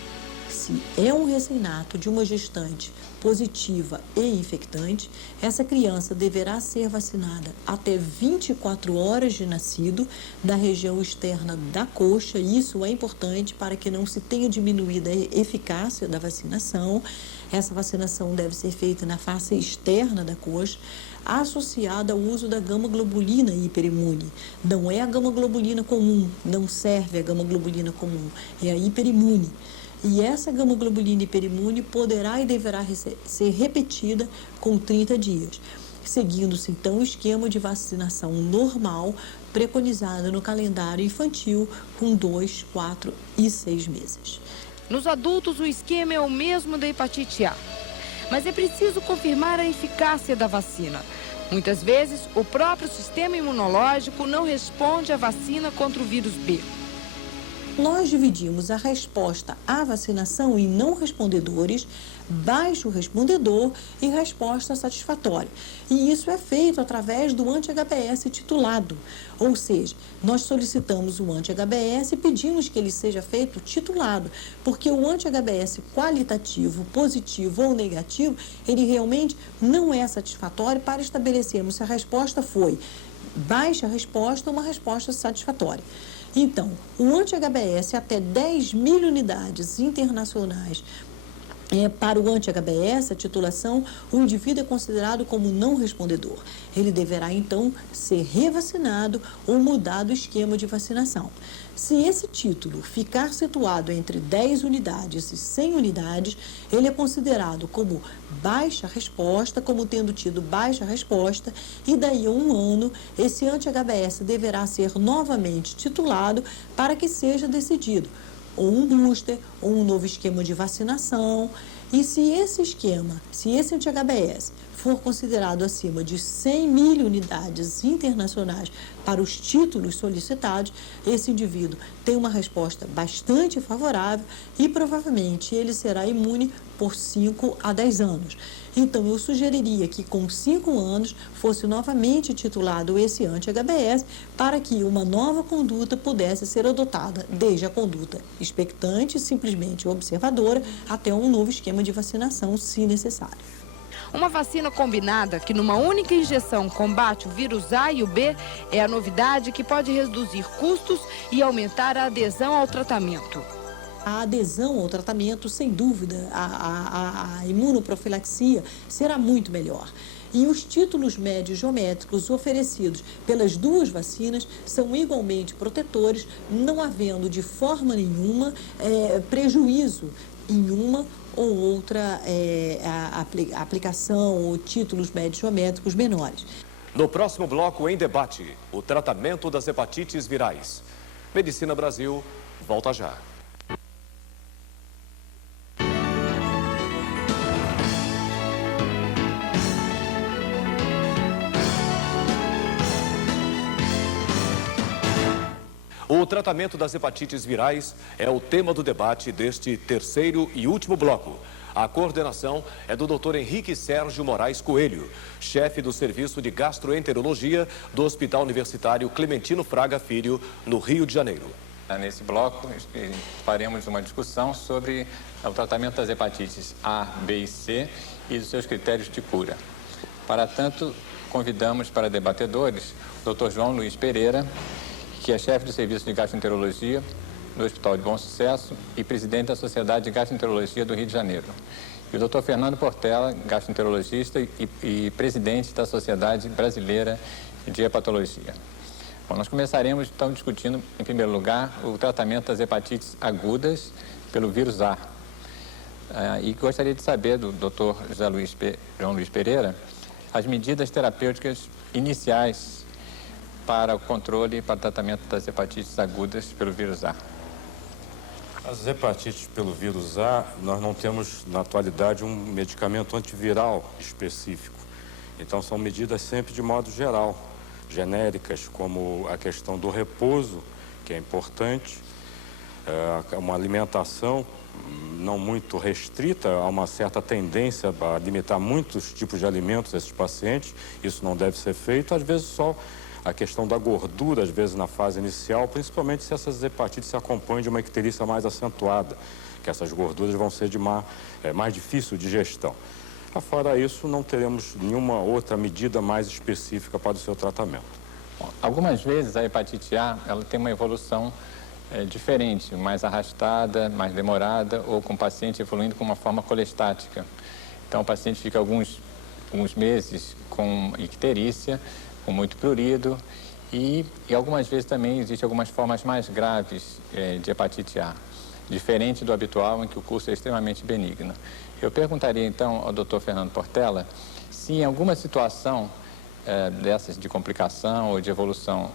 Se é um recém-nato de uma gestante positiva e infectante, essa criança deverá ser vacinada até 24 horas de nascido da região externa da coxa. Isso é importante para que não se tenha diminuído a eficácia da vacinação. Essa vacinação deve ser feita na face externa da coxa. associada ao uso da gama-globulina hiperimune. Não é a gama-globulina comum, não serve a gama-globulina comum, é a hiperimune. E essa gama-globulina hiperimune poderá e deverá ser repetida com 30 dias, seguindo-se então o esquema de vacinação normal preconizado no calendário infantil com 2, 4 e 6 meses. Nos adultos, o esquema é o mesmo da hepatite A, mas é preciso confirmar a eficácia da vacina. Muitas vezes, o próprio sistema imunológico não responde à vacina contra o vírus B. Nós dividimos a resposta à vacinação em não respondedores, baixo respondedor e resposta satisfatória. E isso é feito através do anti-HBs titulado. Ou seja, nós solicitamos o anti-HBs e pedimos que ele seja feito titulado, porque o anti-HBs qualitativo, positivo ou negativo, ele realmente não é satisfatório para estabelecermos se a resposta foi baixa resposta ou uma resposta satisfatória. Então, o anti-HBs até 10.000 unidades internacionais para o anti-HBs, a titulação, o indivíduo é considerado como não respondedor. Ele deverá, então, ser revacinado ou mudado o esquema de vacinação. Se esse título ficar situado entre 10 unidades e 100 unidades, ele é considerado como baixa resposta, como tendo tido baixa resposta, e daí a 1 ano, esse anti-HBs deverá ser novamente titulado para que seja decidido ou um booster, ou um novo esquema de vacinação. E se esse esquema, se esse anti-HBs for considerado acima de 100.000 unidades internacionais para os títulos solicitados, esse indivíduo tem uma resposta bastante favorável e provavelmente ele será imune por 5 a 10 anos. Então, eu sugeriria que com 5 anos fosse novamente titulado esse anti-HBs para que uma nova conduta pudesse ser adotada, desde a conduta expectante, simplesmente observadora, até um novo esquema de vacinação, se necessário. Uma vacina combinada que numa única injeção combate o vírus A e o B é a novidade que pode reduzir custos e aumentar a adesão ao tratamento. A adesão ao tratamento, sem dúvida, a imunoprofilaxia será muito melhor. E os títulos médios geométricos oferecidos pelas duas vacinas são igualmente protetores, não havendo de forma nenhuma prejuízo em uma ou outra aplicação ou títulos médios geométricos menores. No próximo bloco, em debate, o tratamento das hepatites virais. Medicina Brasil, volta já. O tratamento das hepatites virais é o tema do debate deste terceiro e último bloco. A coordenação é do Dr. Henrique Sérgio Moraes Coelho, chefe do Serviço de Gastroenterologia do Hospital Universitário Clementino Fraga Filho, no Rio de Janeiro. Nesse bloco, faremos uma discussão sobre o tratamento das hepatites A, B e C e dos seus critérios de cura. Para tanto, convidamos para debatedores o Dr. João Luiz Pereira, que é chefe do Serviço de Gastroenterologia do Hospital de Bom Sucesso e presidente da Sociedade de Gastroenterologia do Rio de Janeiro. E o Dr. Fernando Portela, gastroenterologista e presidente da Sociedade Brasileira de Hepatologia. Bom, nós começaremos, então, discutindo, em primeiro lugar, o tratamento das hepatites agudas pelo vírus A. E gostaria de saber do Dr. João Luiz Pereira as medidas terapêuticas iniciais para o controle e para o tratamento das hepatites agudas pelo vírus A. As hepatites pelo vírus A, nós não temos, na atualidade, um medicamento antiviral específico. Então, são medidas sempre de modo geral, genéricas, como a questão do repouso, que é importante, uma alimentação não muito restrita, há uma certa tendência a limitar muitos tipos de alimentos a esses pacientes, isso não deve ser feito, às vezes só a questão da gordura, às vezes na fase inicial, principalmente se essas hepatites se acompanham de uma icterícia mais acentuada, que essas gorduras vão ser de mais difícil digestão. Fora isso, não teremos nenhuma outra medida mais específica para o seu tratamento. Bom, algumas vezes a hepatite A ela tem uma evolução diferente, mais arrastada, mais demorada, ou com o paciente evoluindo com uma forma colestática. Então, o paciente fica alguns alguns meses com icterícia, com muito prurido e algumas vezes também existem algumas formas mais graves de hepatite A, diferente do habitual em que o curso é extremamente benigno. Eu perguntaria então ao Dr. Fernando Portela se em alguma situação dessas de complicação ou de evolução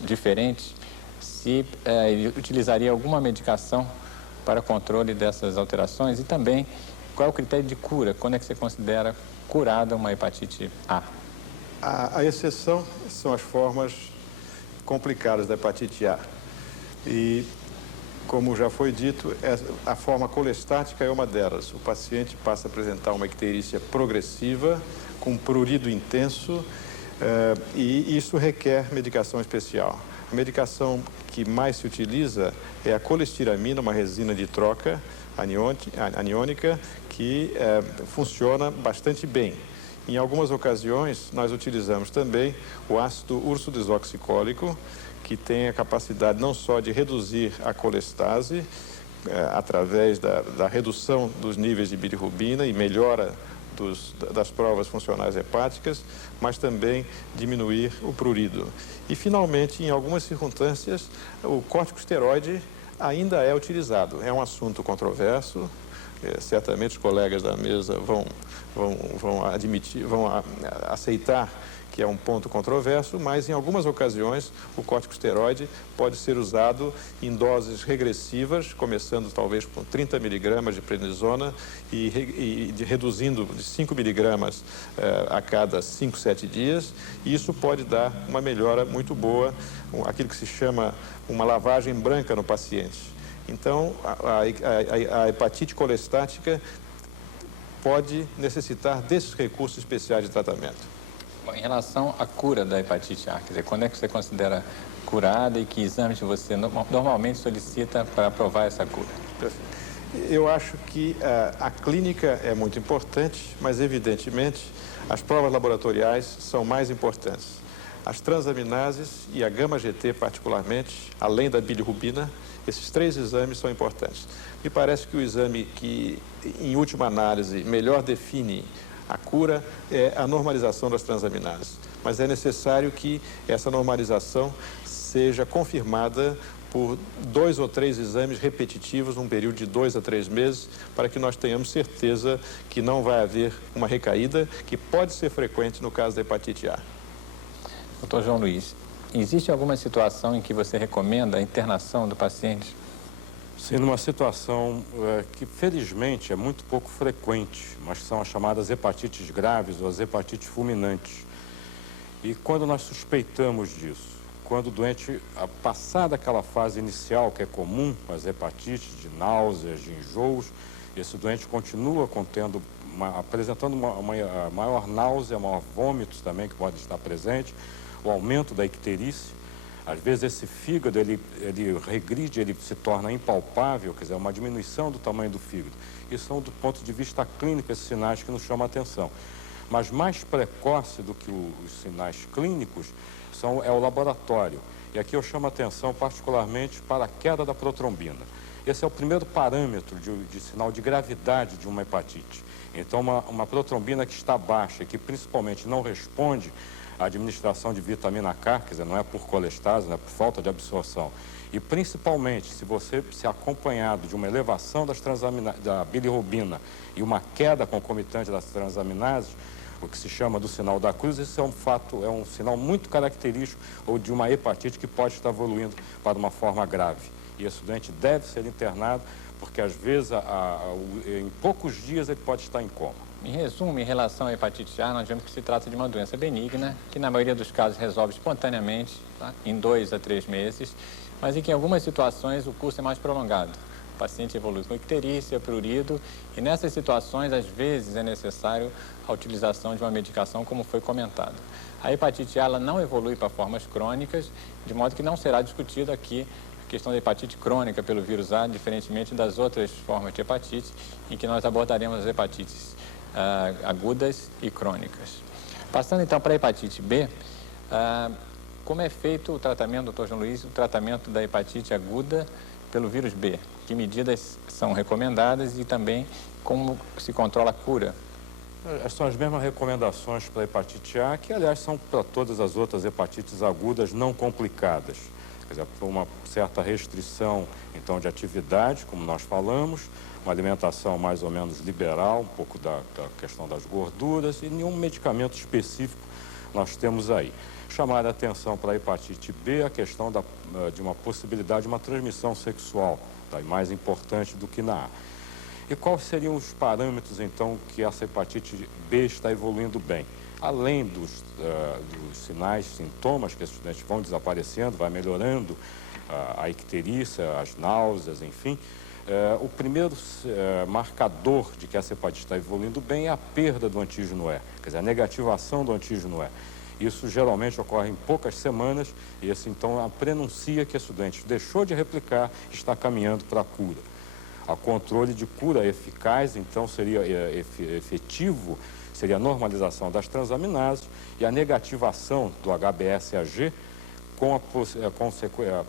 diferente, se ele utilizaria alguma medicação para controle dessas alterações e também qual é o critério de cura, quando é que você considera curada uma hepatite A? A exceção são as formas complicadas da hepatite A. E, como já foi dito, a forma colestática é uma delas. O paciente passa a apresentar uma icterícia progressiva, com prurido intenso, e isso requer medicação especial. A medicação que mais se utiliza é a colestiramina, uma resina de troca aniônica, que funciona bastante bem. Em algumas ocasiões, nós utilizamos também o ácido ursodesoxicólico, que tem a capacidade não só de reduzir a colestase, através da redução dos níveis de bilirrubina e melhora das provas funcionais hepáticas, mas também diminuir o prurido. E, finalmente, em algumas circunstâncias, o corticosteroide ainda é utilizado. É um assunto controverso, certamente os colegas da mesa vão aceitar que é um ponto controverso, mas em algumas ocasiões o corticosteroide pode ser usado em doses regressivas, começando talvez com 30 miligramas de prednisona e reduzindo de 5 miligramas a cada 5, 7 dias, e isso pode dar uma melhora muito boa, aquilo que se chama uma lavagem branca no paciente. Então, a hepatite colestática pode necessitar desses recursos especiais de tratamento. Bom, em relação à cura da hepatite A, quer dizer, quando é que você considera curada e que exames você normalmente solicita para aprovar essa cura? Eu acho que a clínica é muito importante, mas evidentemente as provas laboratoriais são mais importantes. As transaminases e a gama-GT particularmente, além da bilirrubina, esses 3 exames são importantes. Me parece que o exame que, em última análise, melhor define a cura é a normalização das transaminases. Mas é necessário que essa normalização seja confirmada por 2 ou 3 exames repetitivos, num período de 2 a 3 meses, para que nós tenhamos certeza que não vai haver uma recaída, que pode ser frequente no caso da hepatite A. Doutor João Luiz, existe alguma situação em que você recomenda a internação do paciente? Sim, numa situação que felizmente é muito pouco frequente, mas são as chamadas hepatites graves ou as hepatites fulminantes. E quando nós suspeitamos disso, quando o doente, passada aquela fase inicial que é comum, as hepatites de náuseas, de enjoos, esse doente continua apresentando uma maior náusea, maior vômitos também que pode estar presente, o aumento da icterícia. Às vezes esse fígado, ele regride, ele se torna impalpável, quer dizer, uma diminuição do tamanho do fígado. Isso são, do ponto de vista clínico, esses sinais que nos chamam a atenção. Mas mais precoce do que os sinais clínicos é o laboratório. E aqui eu chamo a atenção particularmente para a queda da protrombina. Esse é o primeiro parâmetro de sinal de gravidade de uma hepatite. Então, uma protrombina que está baixa e que principalmente não responde à administração de vitamina K, quer dizer, não é por colestase, não é por falta de absorção. E principalmente, se você se acompanhado de uma elevação da bilirrubina e uma queda concomitante das transaminases, o que se chama do sinal da cruz, esse é um sinal muito característico ou de uma hepatite que pode estar evoluindo para uma forma grave. E esse doente deve ser internado, porque às vezes, em poucos dias, ele pode estar em coma. Em resumo, em relação à hepatite A, nós vemos que se trata de uma doença benigna, que na maioria dos casos resolve espontaneamente, tá? Em 2 a 3 meses, mas em que em algumas situações o curso é mais prolongado. O paciente evolui com icterícia, prurido, e nessas situações, às vezes, é necessário a utilização de uma medicação, como foi comentado. A hepatite A ela não evolui para formas crônicas, de modo que não será discutida aqui a questão da hepatite crônica pelo vírus A, diferentemente das outras formas de hepatite, em que nós abordaremos as hepatites agudas e crônicas. Passando então para a hepatite B, como é feito o tratamento, doutor João Luiz, o tratamento da hepatite aguda pelo vírus B? Que medidas são recomendadas e também como se controla a cura? São as mesmas recomendações para a hepatite A, que, aliás, são para todas as outras hepatites agudas não complicadas. Quer dizer, por uma certa restrição, então, de atividade, como nós falamos, uma alimentação mais ou menos liberal, um pouco da questão das gorduras, e nenhum medicamento específico nós temos aí. Chamar a atenção para a hepatite B a questão de uma possibilidade de uma transmissão sexual, tá? E mais importante do que na A. E quais seriam os parâmetros, então, que essa hepatite B está evoluindo bem? Além dos sinais, sintomas que esses estudantes vão desaparecendo, vai melhorando a icterícia, as náuseas, enfim, o primeiro marcador de que essa hepatite está evoluindo bem é a perda do antígeno E, quer dizer, a negativação do antígeno E. Isso geralmente ocorre em poucas semanas e esse, então, prenuncia que esse doente deixou de replicar, está caminhando para a cura. O controle de cura eficaz, então, seria efetivo, seria a normalização das transaminases e a negativação do HBsAg com a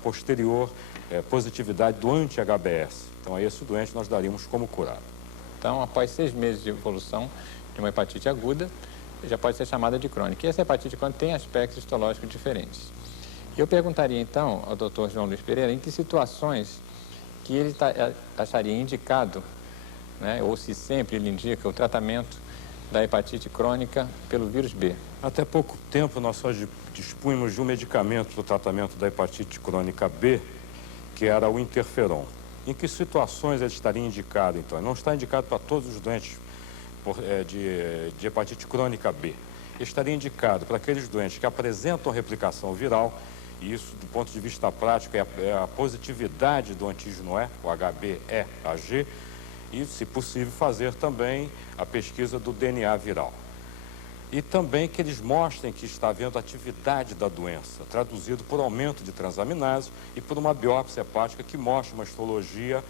posterior positividade do anti-HBs. Então, a esse doente nós daríamos como curado. Então, após 6 meses de evolução de uma hepatite aguda, já pode ser chamada de crônica. E essa hepatite crônica tem aspectos histológicos diferentes. Eu perguntaria, então, ao Dr. João Luiz Pereira, em que situações que ele acharia indicado, né, ou se sempre ele indica o tratamento da hepatite crônica pelo vírus B. Até pouco tempo nós só dispunhamos de um medicamento para o tratamento da hepatite crônica B, que era o interferon. Em que situações ele estaria indicado, então? Ele não está indicado para todos os doentes de hepatite crônica B. Ele estaria indicado para aqueles doentes que apresentam replicação viral, e isso, do ponto de vista prático, é a positividade do antígeno E, o HBeAg, e, se possível, fazer também a pesquisa do DNA viral. E também que eles mostrem que está havendo atividade da doença, traduzido por aumento de transaminase e por uma biópsia hepática que mostre uma histologia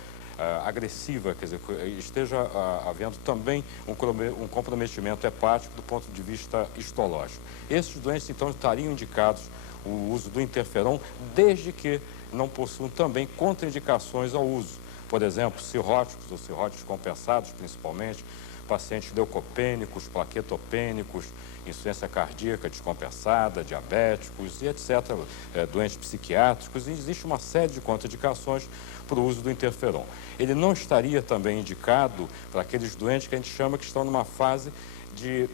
agressiva, quer dizer, esteja havendo também um comprometimento hepático do ponto de vista histológico. Esses doentes, então, estariam indicados o uso do interferon, desde que não possuam também contraindicações ao uso. Por exemplo, cirróticos ou cirróticos compensados, principalmente, pacientes leucopênicos, plaquetopênicos, insuficiência cardíaca descompensada, diabéticos e etc., doentes psiquiátricos, e existe uma série de contraindicações para o uso do interferon. Ele não estaria também indicado para aqueles doentes que a gente chama que estão numa fase de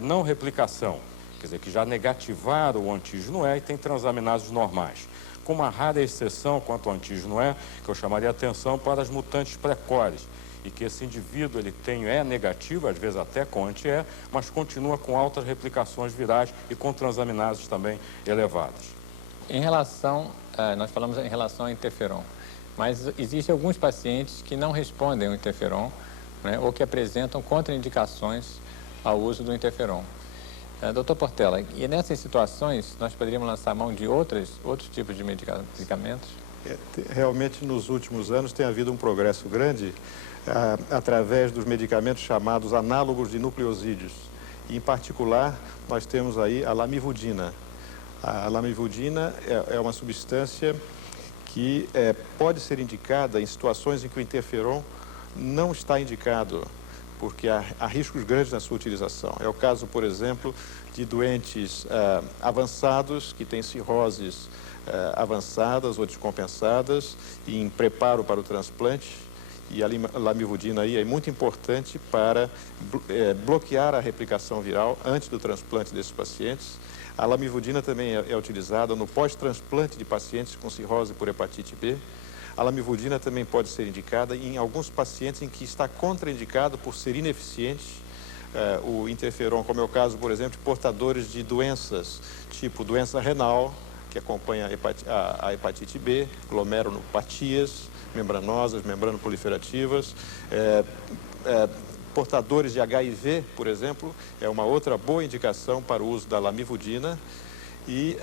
não replicação, quer dizer, que já negativaram o antígeno E e têm transaminases normais. Com uma rara exceção quanto ao antígeno E, que eu chamaria a atenção para as mutantes precoces, e que esse indivíduo ele tem E negativo, às vezes até com anti-E, mas continua com altas replicações virais e com transaminases também elevadas. Em relação, nós falamos em relação ao interferon, mas existem alguns pacientes que não respondem ao interferon, né, ou que apresentam contraindicações ao uso do interferon. Doutor Portela, e nessas situações nós poderíamos lançar mão de outros tipos de medicamentos? Realmente, nos últimos anos tem havido um progresso grande através dos medicamentos chamados análogos de nucleosídeos. E, em particular, nós temos aí a lamivudina. A lamivudina é uma substância que pode ser indicada em situações em que o interferon não está indicado, porque há riscos grandes na sua utilização. É o caso, por exemplo, de doentes avançados que têm cirroses avançadas ou descompensadas e em preparo para o transplante. E a lamivudina aí é muito importante para bloquear a replicação viral antes do transplante desses pacientes. A lamivudina também é utilizada no pós-transplante de pacientes com cirrose por hepatite B. A lamivudina também pode ser indicada em alguns pacientes em que está contraindicado por ser ineficiente o interferon, como é o caso, por exemplo, de portadores de doenças, tipo doença renal, que acompanha a hepatite B, glomerulopatias membranosas, membranoproliferativas, portadores de HIV, por exemplo, é uma outra boa indicação para o uso da lamivudina, e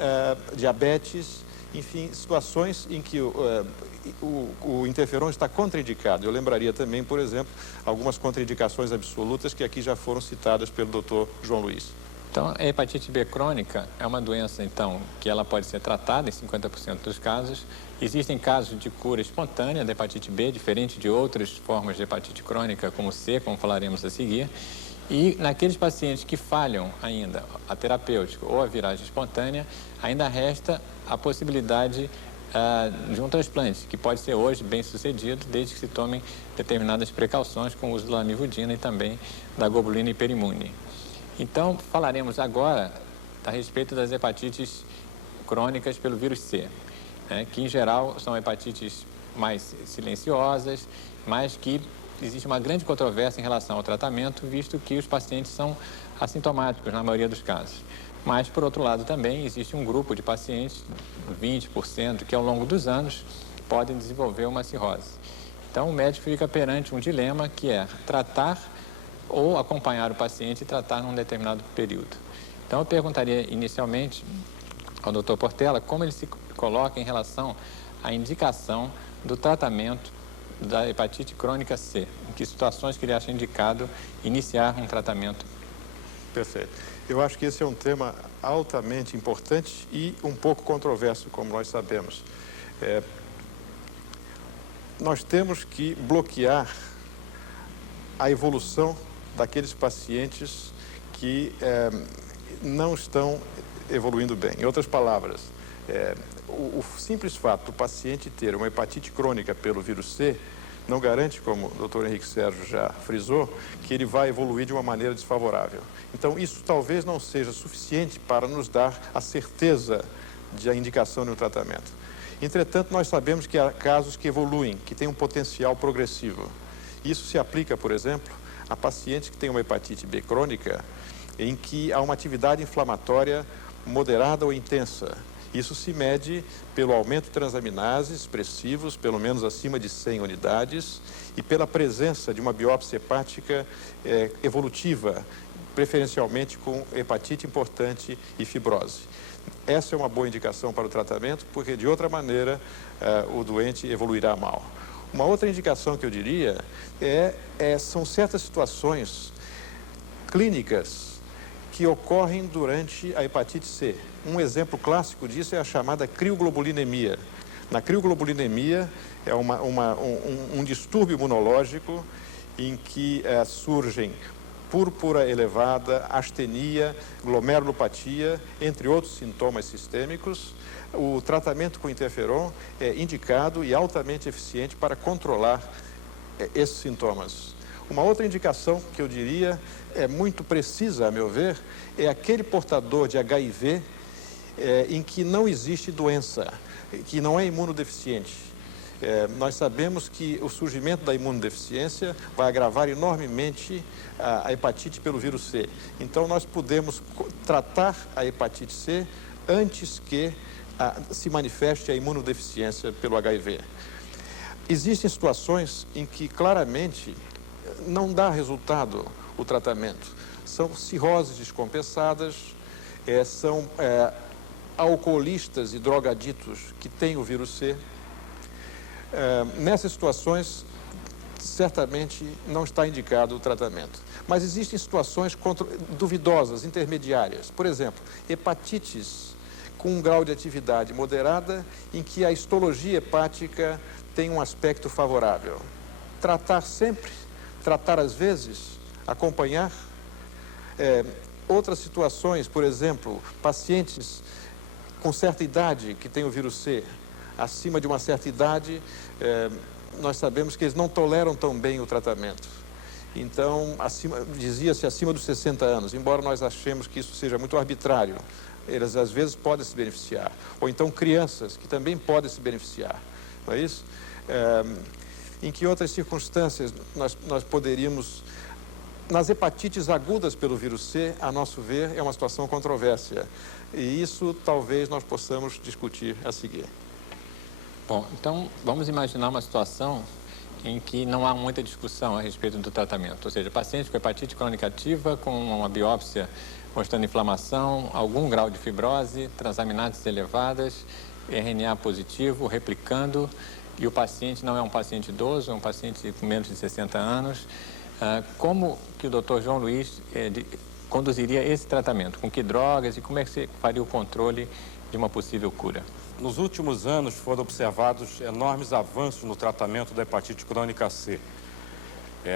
diabetes, enfim, situações em que o interferon está contraindicado. Eu lembraria também, por exemplo, algumas contraindicações absolutas que aqui já foram citadas pelo Dr. João Luiz. Então, a hepatite B crônica é uma doença, então, que ela pode ser tratada em 50% dos casos. Existem casos de cura espontânea da hepatite B, diferente de outras formas de hepatite crônica, como C, como falaremos a seguir. E naqueles pacientes que falham ainda a terapêutica ou a viragem espontânea, ainda resta a possibilidade de um transplante, que pode ser hoje bem sucedido, desde que se tomem determinadas precauções com o uso da lamivudina e também da globulina hiperimune. Então, falaremos agora a respeito das hepatites crônicas pelo vírus C, né, que em geral são hepatites mais silenciosas, mas que existe uma grande controvérsia em relação ao tratamento, visto que os pacientes são assintomáticos na maioria dos casos. Mas, por outro lado, também existe um grupo de pacientes, 20%, que ao longo dos anos podem desenvolver uma cirrose. Então, o médico fica perante um dilema que é tratar ou acompanhar o paciente e tratar num determinado período. Então, eu perguntaria inicialmente ao Dr. Portela como ele se coloca em relação à indicação do tratamento da hepatite crônica C, em que situações que ele acha indicado iniciar um tratamento. Perfeito. Eu acho que esse é um tema altamente importante e um pouco controverso, como nós sabemos. Nós temos que bloquear a evolução daqueles pacientes que não estão evoluindo bem. Em outras palavras, o simples fato do paciente ter uma hepatite crônica pelo vírus C não garante, como o Dr. Henrique Sérgio já frisou, que ele vai evoluir de uma maneira desfavorável. Então, isso talvez não seja suficiente para nos dar a certeza da indicação de um tratamento. Entretanto, nós sabemos que há casos que evoluem, que têm um potencial progressivo. Isso se aplica, por exemplo, a pacientes que têm uma hepatite B crônica, em que há uma atividade inflamatória moderada ou intensa. Isso se mede pelo aumento de transaminases expressivos, pelo menos acima de 100 unidades, e pela presença de uma biópsia hepática evolutiva, preferencialmente com hepatite importante e fibrose. Essa é uma boa indicação para o tratamento, porque de outra maneira o doente evoluirá mal. Uma outra indicação que eu diria são certas situações clínicas que ocorrem durante a hepatite C. Um exemplo clássico disso é a chamada crioglobulinemia. Na crioglobulinemia é um distúrbio imunológico em que surgem púrpura elevada, astenia, glomerulopatia, entre outros sintomas sistêmicos. O tratamento com interferon é indicado e altamente eficiente para controlar esses sintomas. Uma outra indicação que eu diria é muito precisa, a meu ver, é aquele portador de HIV em que não existe doença, que não é imunodeficiente. Nós sabemos que o surgimento da imunodeficiência vai agravar enormemente a hepatite pelo vírus C. Então, nós podemos tratar a hepatite C antes que se manifeste a imunodeficiência pelo HIV. Existem situações em que claramente não dá resultado o tratamento. São cirroses descompensadas, são alcoolistas e drogaditos que têm o vírus C. Nessas situações, certamente não está indicado o tratamento. Mas existem situações duvidosas, intermediárias. Por exemplo, hepatites com um grau de atividade moderada em que a histologia hepática tem um aspecto favorável. Tratar sempre, tratar às vezes, acompanhar. Outras situações, por exemplo, pacientes com certa idade que têm o vírus C, acima de uma certa idade, nós sabemos que eles não toleram tão bem o tratamento. Então, dizia-se acima dos 60 anos, embora nós achemos que isso seja muito arbitrário, eles às vezes podem se beneficiar. Ou então crianças que também podem se beneficiar, não é isso? Em que outras circunstâncias nós poderíamos... Nas hepatites agudas pelo vírus C, a nosso ver, é uma situação controvérsia. E isso talvez nós possamos discutir a seguir. Bom, então vamos imaginar uma situação em que não há muita discussão a respeito do tratamento. Ou seja, paciente com hepatite crônica ativa, com uma biópsia mostrando inflamação, algum grau de fibrose, transaminases elevadas, RNA positivo, replicando, e o paciente não é um paciente idoso, é um paciente com menos de 60 anos. Como que o Dr. João Luiz conduziria esse tratamento? Com que drogas e como é que você faria o controle de uma possível cura? Nos últimos anos foram observados enormes avanços no tratamento da hepatite crônica C.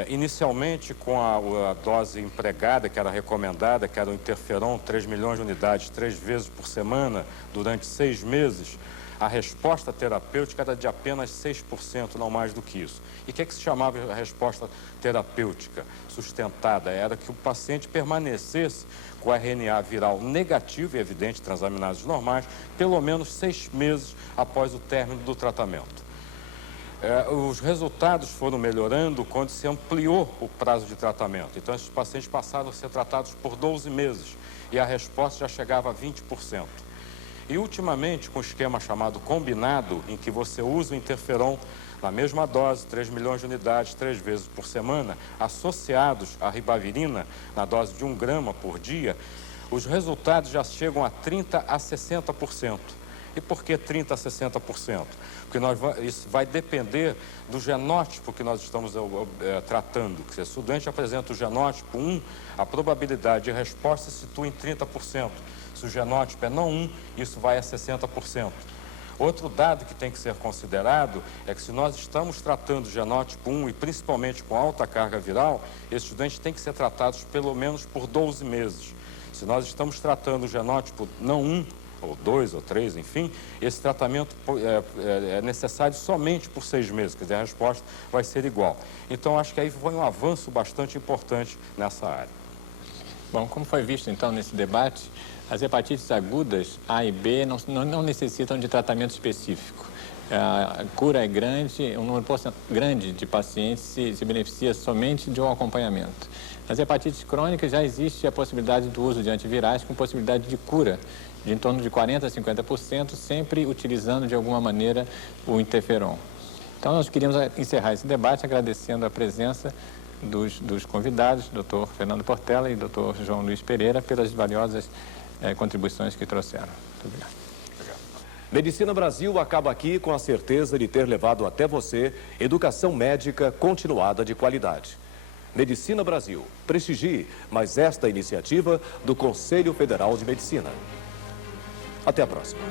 Inicialmente, com a dose empregada, que era recomendada, que era o interferon, 3 milhões de unidades, 3 vezes por semana, durante 6 meses, a resposta terapêutica era de apenas 6%, não mais do que isso. E o que se chamava a resposta terapêutica sustentada? Era que o paciente permanecesse com o RNA viral negativo e evidente, transaminases normais, pelo menos 6 meses após o término do tratamento. Os resultados foram melhorando quando se ampliou o prazo de tratamento. Então, esses pacientes passaram a ser tratados por 12 meses e a resposta já chegava a 20%. E, ultimamente, com o esquema chamado combinado, em que você usa o interferon na mesma dose, 3 milhões de unidades, 3 vezes por semana, associados à ribavirina, na dose de 1 grama por dia, os resultados já chegam a 30% a 60%. E por que 30% a 60%? Porque isso vai depender do genótipo que nós estamos tratando. Se o estudante apresenta o genótipo 1, a probabilidade de resposta se situa em 30%. Se o genótipo é não 1, isso vai a 60%. Outro dado que tem que ser considerado é que se nós estamos tratando o genótipo 1 e principalmente com alta carga viral, esses estudantes têm que ser tratados pelo menos por 12 meses. Se nós estamos tratando o genótipo não 1, ou 2 ou 3, enfim, esse tratamento é necessário somente por 6 meses, quer dizer, a resposta vai ser igual. Então, acho que aí foi um avanço bastante importante nessa área. Bom, como foi visto então nesse debate, as hepatites agudas A e B não necessitam de tratamento específico. A cura é grande, um número grande de pacientes se beneficia somente de um acompanhamento. Nas hepatites crônicas já existe a possibilidade do uso de antivirais com possibilidade de cura de em torno de 40% a 50%, sempre utilizando de alguma maneira o interferon. Então nós queríamos encerrar esse debate agradecendo a presença dos convidados, Dr. Fernando Portela e Dr. João Luiz Pereira, pelas valiosas contribuições que trouxeram. Muito obrigado. Medicina Brasil acaba aqui com a certeza de ter levado até você educação médica continuada de qualidade. Medicina Brasil, prestigie mais esta iniciativa do Conselho Federal de Medicina. Até a próxima.